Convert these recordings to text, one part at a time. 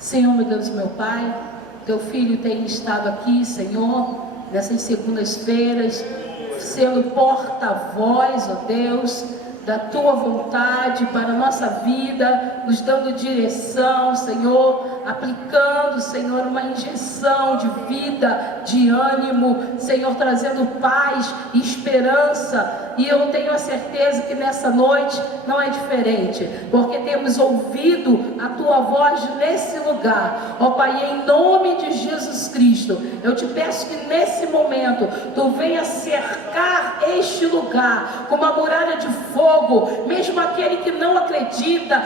Senhor, meu Deus, meu Pai, Teu Filho tem estado aqui, Senhor, nessas segundas-feiras, sendo porta-voz, ó Deus, da Tua vontade para a nossa vida, nos dando direção, Senhor, aplicando, Senhor, uma injeção de vida, de ânimo, Senhor, trazendo paz e esperança. E eu tenho a certeza que nessa noite não é diferente, porque temos ouvido a Tua voz nesse lugar. Ó Pai, em nome de Jesus Cristo, eu te peço que nesse momento Tu venha cercar este lugar com uma muralha de fogo, mesmo aquele que não acredita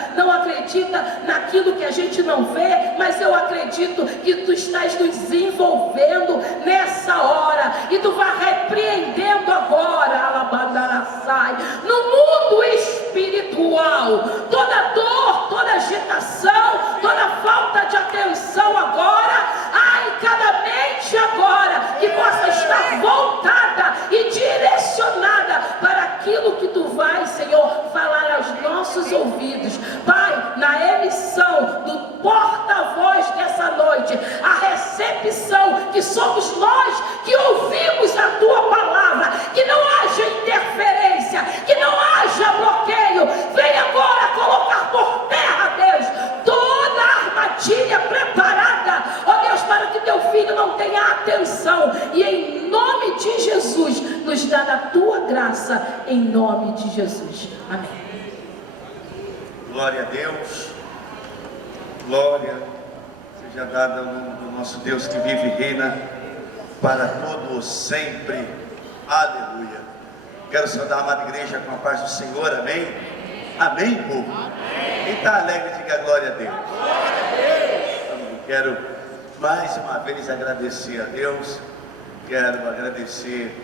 naquilo que a gente não vê, mas eu acredito que Tu estás nos envolvendo nessa hora, e Tu vai repreendendo agora, no mundo espiritual, toda dor, toda agitação, toda falta de atenção agora, cada mente agora, que possa estar voltada e direcionada para aquilo que Tu vai, Senhor, falar aos nossos ouvidos. Pai, na emissão do porta-voz dessa noite, a recepção que somos nós que ouvimos a Tua palavra, que não haja interferência, que não haja bloqueio. Vem agora colocar por terra, Deus, toda a armadilha preparada, ó Deus, para que Teu Filho não tenha atenção, e em nome de Jesus, nos dá da Tua graça, em nome de Jesus, amém. Glória a Deus, glória seja dada ao nome do nosso Deus que vive e reina para todo sempre, aleluia. Quero saudar a amada igreja com a paz do Senhor, amém? Amém, povo? Amém. Quem está alegre, diga glória a Deus. Glória a Deus. Quero mais uma vez agradecer a Deus, quero agradecer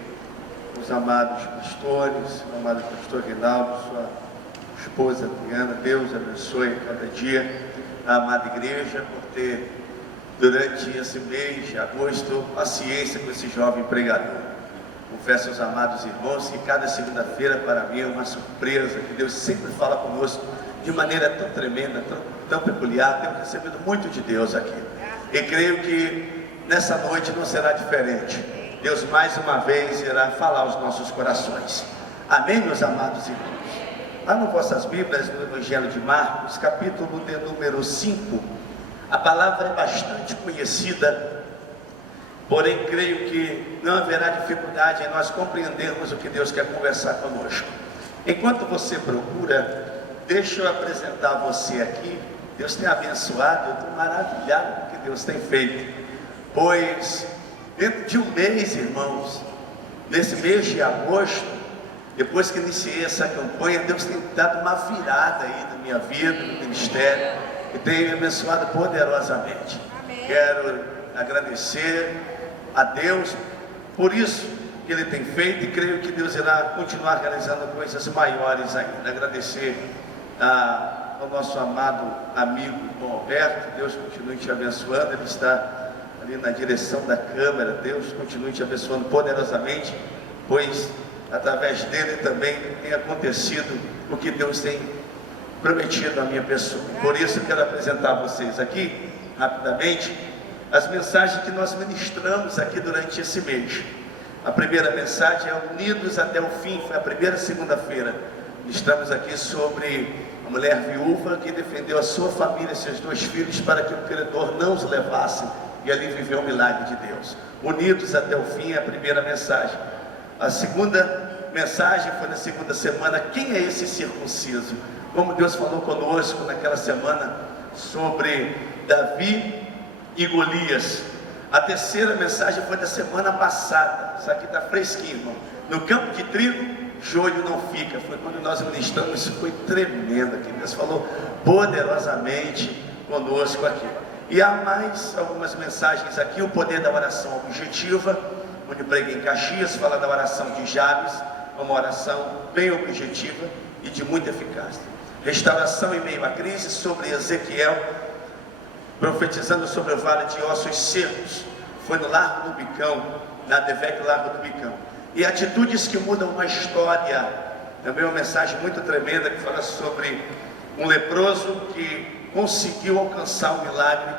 os amados pastores, o amado pastor Reinaldo, sua esposa Adriana. Deus abençoe cada dia a amada igreja por ter, durante esse mês de agosto, paciência com esse jovem pregador. Confesso aos amados irmãos que cada segunda-feira para mim é uma surpresa, que Deus sempre fala conosco de maneira tão tremenda, tão peculiar. Temos recebido muito de Deus aqui, e creio que nessa noite não será diferente. Deus mais uma vez irá falar aos nossos corações. Amém, meus amados irmãos? Lá nas vossas Bíblias, no Evangelho de Marcos, capítulo de número 5, a palavra é bastante conhecida, porém creio que não haverá dificuldade em nós compreendermos o que Deus quer conversar conosco. Enquanto você procura, deixa eu apresentar você aqui. Deus tem abençoado, eu estou maravilhado com o que Deus tem feito, pois dentro de um mês, irmãos, nesse mês de agosto, depois que iniciei essa campanha, Deus tem dado uma virada aí na minha vida, no ministério, e tem me abençoado poderosamente. Amém. Quero agradecer a Deus por isso que Ele tem feito, e creio que Deus irá continuar realizando coisas maiores ainda. Agradecer ao nosso amado amigo Dom Alberto. Deus continue te abençoando, ele está ali na direção da câmera. Deus continue te abençoando poderosamente, pois através dele também tem acontecido o que Deus tem prometido à minha pessoa. Por isso eu quero apresentar a vocês aqui, rapidamente, as mensagens que nós ministramos aqui durante esse mês. A primeira mensagem é Unidos até o Fim, foi a primeira segunda-feira. Ministramos aqui sobre a mulher viúva que defendeu a sua família e seus 2 filhos para que o credor não os levasse, e ali viveu o milagre de Deus. Unidos até o Fim é a primeira mensagem. A segunda mensagem foi na segunda semana, quem é esse circunciso? Como Deus falou conosco naquela semana sobre Davi e Golias. A terceira mensagem foi da semana passada, isso aqui está fresquinho, irmão. No campo de trigo, joio não fica. Foi quando nós ministramos, isso foi tremendo aqui. Deus falou poderosamente conosco aqui. E há mais algumas mensagens aqui, o poder da oração objetiva, onde preguei em Caxias, fala da oração de Jabes, uma oração bem objetiva e de muita eficácia. Restauração em meio à crise, sobre Ezequiel, profetizando sobre o vale de ossos secos. Foi no Largo do Bicão, na Devec Largo do Bicão. E atitudes que mudam uma história, também uma mensagem muito tremenda que fala sobre um leproso que conseguiu alcançar o milagre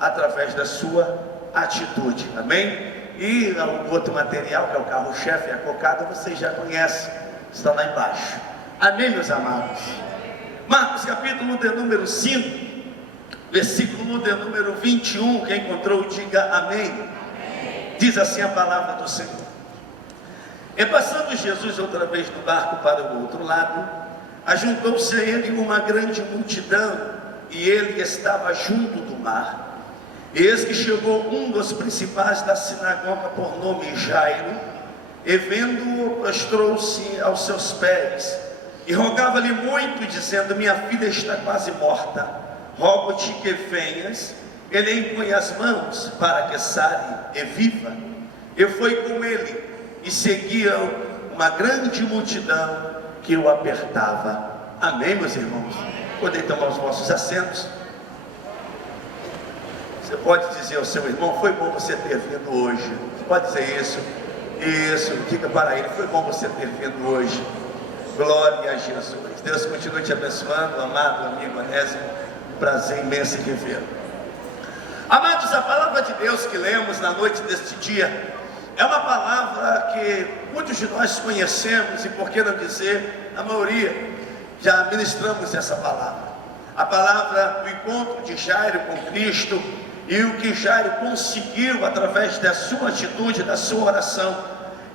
através da sua atitude, amém? E o outro material, que é o carro-chefe, a cocada, vocês já conhecem, está lá embaixo, amém, meus amados? Marcos capítulo de número 5, versículo de número 21, quem encontrou diga amém. Diz assim a palavra do Senhor: e passando Jesus outra vez do barco para o outro lado, ajuntou-se a ele uma grande multidão, e ele estava junto do mar. E eis que chegou um dos principais da sinagoga, por nome Jairo, e vendo-o, prostrou-se aos seus pés, e rogava-lhe muito, dizendo: minha filha está quase morta, rogo-te que venhas, e lhe impõe as mãos, para que sare e viva. E foi com ele, e seguiam uma grande multidão que o apertava. Amém, meus irmãos? Podem tomar os vossos assentos. Você pode dizer ao seu irmão: foi bom você ter vindo hoje. Você pode dizer isso. Isso, diga para ele: foi bom você ter vindo hoje. Glória a Jesus. Deus continue te abençoando, amado amigo Onésimo. Prazer imenso em revê-lo. Amados, a palavra de Deus que lemos na noite deste dia é uma palavra que muitos de nós conhecemos, e por que não dizer, a maioria já ministramos essa palavra. A palavra do encontro de Jairo com Cristo, e o que Jairo conseguiu através da sua atitude, da sua oração,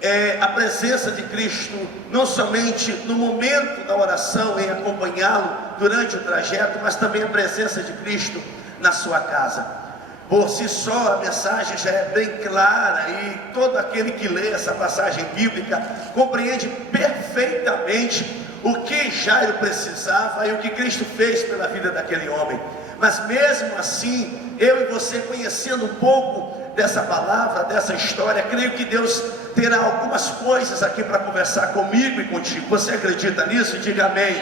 é a presença de Cristo, não somente no momento da oração, em acompanhá-lo durante o trajeto, mas também a presença de Cristo na sua casa. Por si só a mensagem já é bem clara, e todo aquele que lê essa passagem bíblica compreende perfeitamente o que Jairo precisava e o que Cristo fez pela vida daquele homem. Mas mesmo assim, eu e você, conhecendo um pouco dessa palavra, dessa história, creio que Deus terá algumas coisas aqui para conversar comigo e contigo. Você acredita nisso? Diga amém.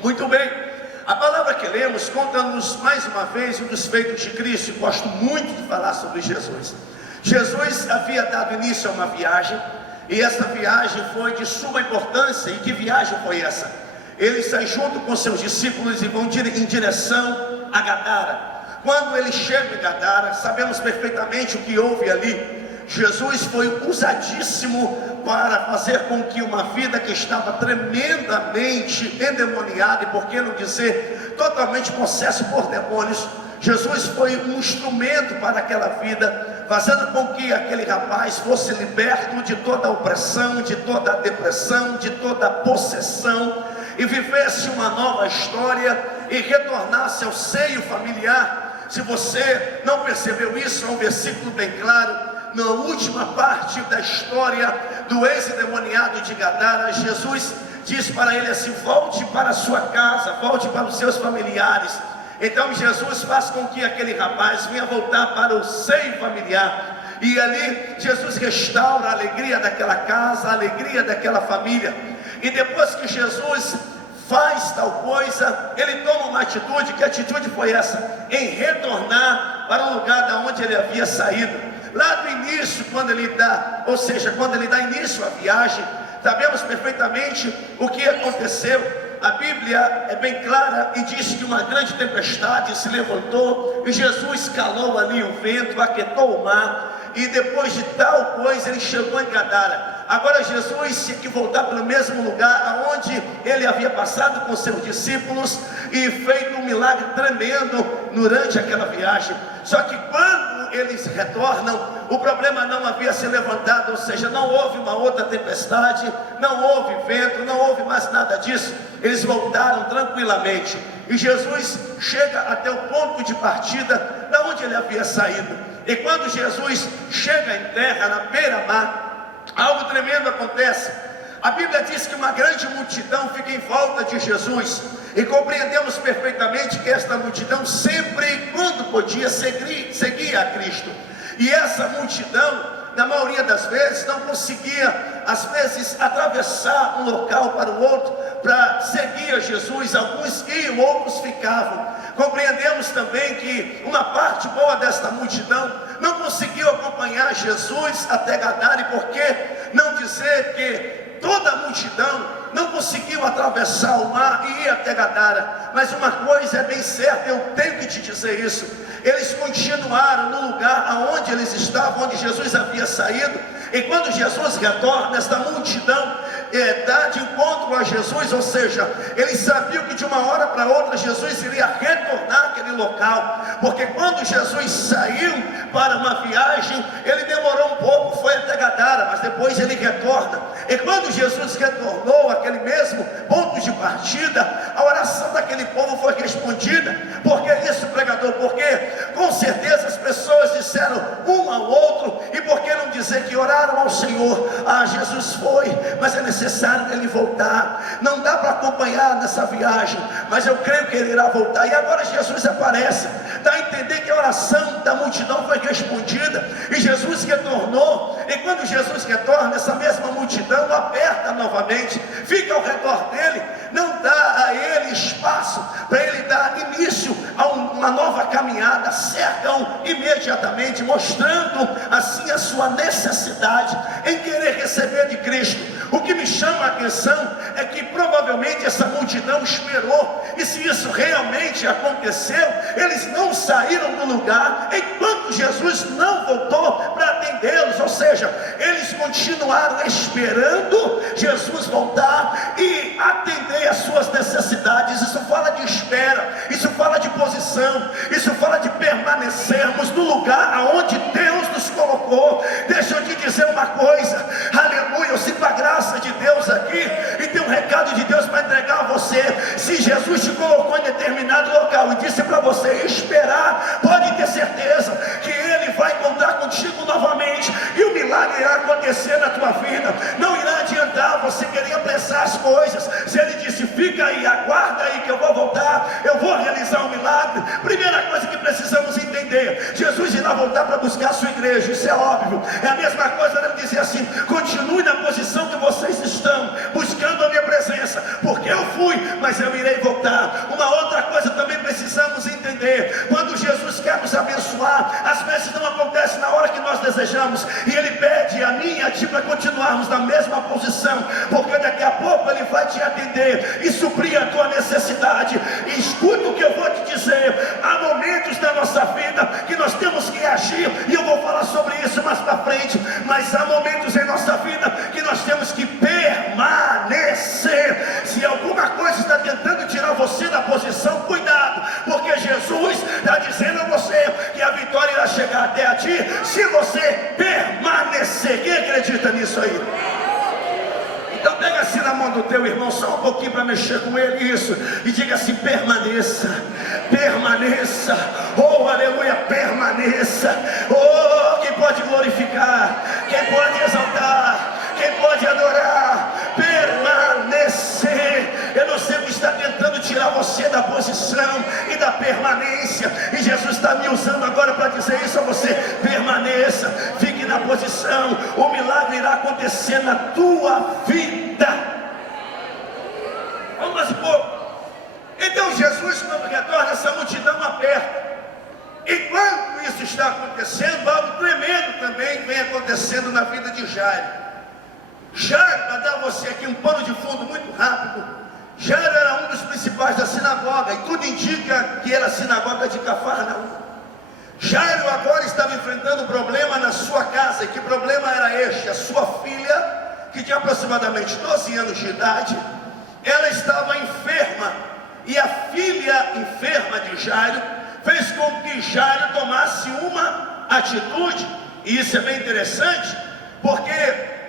Muito bem. A palavra que lemos conta-nos mais uma vez um dos feitos de Cristo. Gosto muito de falar sobre Jesus. Jesus havia dado início a uma viagem, e essa viagem foi de suma importância. E que viagem foi essa? Ele sai junto com seus discípulos e vão em direção a Gadara. Quando ele chega em Gadara, sabemos perfeitamente o que houve ali. Jesus foi usadíssimo para fazer com que uma vida que estava tremendamente endemoniada, e por que não dizer totalmente possessa por demônios, Jesus foi um instrumento para aquela vida, fazendo com que aquele rapaz fosse liberto de toda a opressão, de toda a depressão, de toda a possessão, e vivesse uma nova história e retornasse ao seio familiar. Se você não percebeu isso, é um versículo bem claro. Na última parte da história do ex-endemoniado de Gadara, Jesus diz para ele assim: volte para a sua casa, volte para os seus familiares. Então Jesus faz com que aquele rapaz venha voltar para o seio familiar, e ali Jesus restaura a alegria daquela casa, a alegria daquela família. E depois que Jesus faz tal coisa, ele toma uma atitude. Que atitude foi essa? Em retornar para o lugar da onde ele havia saído. Lá do início, quando ele dá início à viagem, sabemos perfeitamente o que aconteceu. A Bíblia é bem clara e diz que uma grande tempestade se levantou, e Jesus calou ali o vento, aquietou o mar, e depois de tal coisa ele chegou em Gadara. Agora Jesus tinha que voltar para o mesmo lugar aonde ele havia passado com seus discípulos e feito um milagre tremendo durante aquela viagem. Só que quando eles retornam, o problema não havia se levantado, ou seja, não houve uma outra tempestade, não houve vento, não houve mais nada disso. Eles voltaram tranquilamente, e Jesus chega até o ponto de partida da onde ele havia saído. E quando Jesus chega em terra, na beira-mar, algo tremendo acontece. A Bíblia diz que uma grande multidão fica em volta de Jesus, e compreendemos perfeitamente que esta multidão sempre, quando podia, seguia a Cristo. E essa multidão, na maioria das vezes, não conseguia, às vezes, atravessar um local para o outro para seguir a Jesus. Alguns iam, outros ficavam. Compreendemos também que uma parte boa desta multidão não conseguiu acompanhar Jesus até Gadara. E por que não dizer que toda a multidão não conseguiu atravessar o mar e ir até Gadara. Mas uma coisa é bem certa, eu tenho que te dizer isso: eles continuaram no lugar aonde eles estavam, onde Jesus havia saído. E quando Jesus retorna, esta multidão dá de encontro a Jesus, ou seja, eles sabiam que de uma hora para outra Jesus iria retornar àquele local, porque quando Jesus saiu para uma viagem, ele demorou um pouco, foi até Gadara, mas depois ele retorna. E quando Jesus retornou àquele mesmo ponto de partida, a oração daquele povo foi respondida. Por que isso, pregador? Porque com certeza as pessoas disseram um ao outro, e por que não dizer que oraram ao Senhor? Ah, Jesus foi, mas é necessário ele voltar, não dá para acompanhar nessa viagem, mas eu creio que ele irá voltar. E agora Jesus aparece, dá a entender que a oração da multidão foi respondida, e Jesus retornou. E quando Jesus retorna, essa mesma multidão o aperta novamente, fica ao redor dele, não dá a ele espaço para ele dar início a uma nova caminhada, cercam imediatamente, mostrando assim a sua necessidade em querer receber de Cristo. O que me chama a atenção é que provavelmente essa multidão esperou, e se isso realmente aconteceu, eles não saíram do lugar enquanto Jesus não voltou para atendê-los, ou seja, eles continuaram esperando Jesus voltar e atender às suas necessidades. Isso fala de espera, isso fala de posição, isso fala de permanecermos no lugar aonde Deus nos colocou. Deixa eu te dizer uma coisa, aleluia, eu sinto a graça de Deus aqui, e tem um recado de Deus para entregar a você. Se Jesus te colocou em determinado local e disse para você esperar, pode ter certeza que Ele vai encontrar contigo novamente, e o milagre irá acontecer na tua vida. Não irá adiantar você querer apressar as coisas. Se Ele disse fica aí, aguarda aí que eu vou voltar, eu vou realizar um milagre. Primeira coisa que precisamos entender: Jesus irá voltar para buscar a sua igreja, isso é óbvio. É a mesma coisa ele dizer assim: continue na posição que vocês estão, buscando a minha presença, porque eu fui, mas eu irei voltar. Uma outra coisa também precisamos entender: quando Jesus quer nos abençoar, às vezes não acontece na hora que nós desejamos, e Ele pede a mim e a ti para continuarmos na mesma posição, porque daqui a pouco Ele vai te atender e suprir a tua necessidade. E escuta o que eu vou te dizer: há momentos da nossa vida que nós temos que agir, e eu vou falar sobre isso mais para frente, mas há momentos em nossa vida que nós temos que permanecer. Se alguma coisa está tentando tirar você da posição, cuidado, porque Jesus está dizendo a você que a vitória irá chegar até a ti se você permanecer. Quem acredita nisso aí? Então pega assim na mão do teu irmão, só um pouquinho para mexer com ele, isso, e diga assim: permaneça, permaneça, oh aleluia, permaneça. Oh, quem pode glorificar, quem pode exaltar, quem pode adorar, permanecer. Eu não sei o que está tentando tirar você da posição e da permanência, e Jesus está me usando agora para dizer isso a você: permaneça, fique na posição, o milagre irá acontecer na tua vida. Vamos mais um pouco. Então Jesus, quando retorna, essa multidão aperta. Enquanto isso está acontecendo, algo tremendo também vem acontecendo na vida de Jairo. Jairo, para dar a você aqui um pano de fundo muito rápido, Jairo era um dos principais da sinagoga, e tudo indica que era a sinagoga de Cafarnaum. Jairo agora estava enfrentando um problema na sua casa. E que problema era este? A sua filha, que tinha aproximadamente 12 anos de idade, ela estava enferma, e a filha enferma de Jairo fez com que Jairo tomasse uma atitude. E isso é bem interessante, porque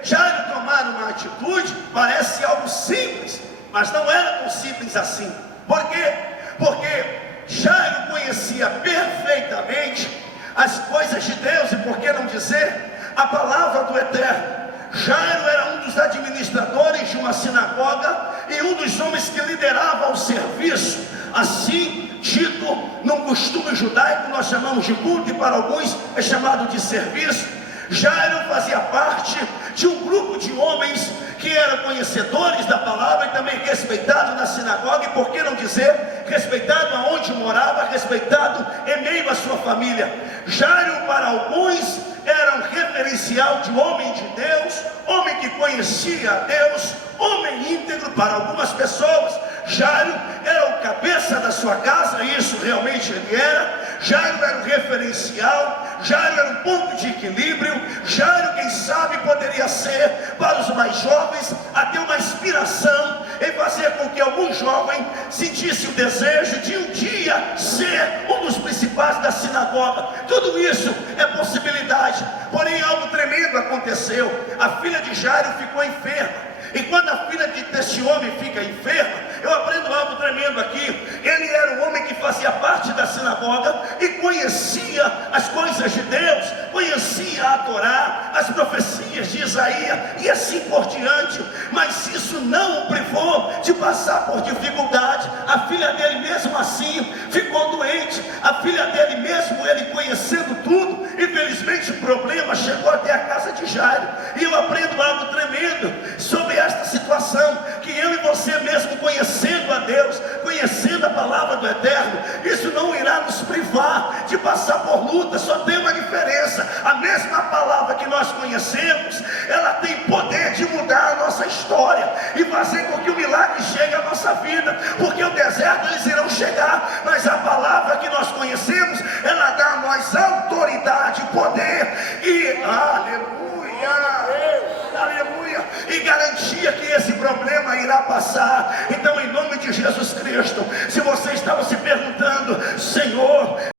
Jairo tomar uma atitude parece algo simples, mas não era tão simples assim. Por quê? Porque Jairo conhecia perfeitamente as coisas de Deus, e por que não dizer a palavra do Eterno. Jairo era um dos administradores de uma sinagoga e um dos homens que liderava o serviço, assim dito num costume judaico, nós chamamos de culto, e para alguns é chamado de serviço. Jairo fazia parte de um grupo de homens que eram conhecedores da palavra e também respeitados na sinagoga, e por que não dizer, respeitado aonde morava, respeitado em meio à sua família. Jairo, para alguns, era um referencial de homem de Deus, homem que conhecia a Deus, homem íntegro. Para algumas pessoas, Jairo era o cabeça da sua casa, e isso realmente ele era. Jairo era um referencial, Jairo era um ponto de equilíbrio. Jairo, quem sabe, poderia ser para os mais jovens até uma inspiração em fazer com que algum jovem sentisse o desejo de um dia ser um dos principais da sinagoga. Tudo isso é possibilidade, porém algo tremendo aconteceu. A filha de Jairo ficou enferma, e quando a filha desse homem fica enferma, eu aprendo algo tremendo aqui. Ele era um homem que fazia parte da sinagoga e conhecia as coisas de Deus, conhecia a Torá, as profecias de Isaías e assim por diante, mas isso não o privou de passar por dificuldade. A filha dele mesmo assim ficou doente, a filha dele mesmo, ele conhecendo tudo, infelizmente o problema chegou até a casa de Jairo. E eu aprendo algo tremendo sobre esta situação, que eu e você mesmo, conhecendo a Deus, conhecendo a palavra do Eterno, isso não irá nos privar de passar por luta. Só tem uma diferença: a mesma palavra que nós conhecemos, ela tem poder de mudar a nossa história e fazer com que o milagre chegue à nossa vida, porque o deserto eles irão chegar, mas a palavra que nós conhecemos, ela dá a nós autoridade, poder e aleluia, e garantia que esse problema irá passar. Então, em nome de Jesus Cristo, se você estava se perguntando, Senhor,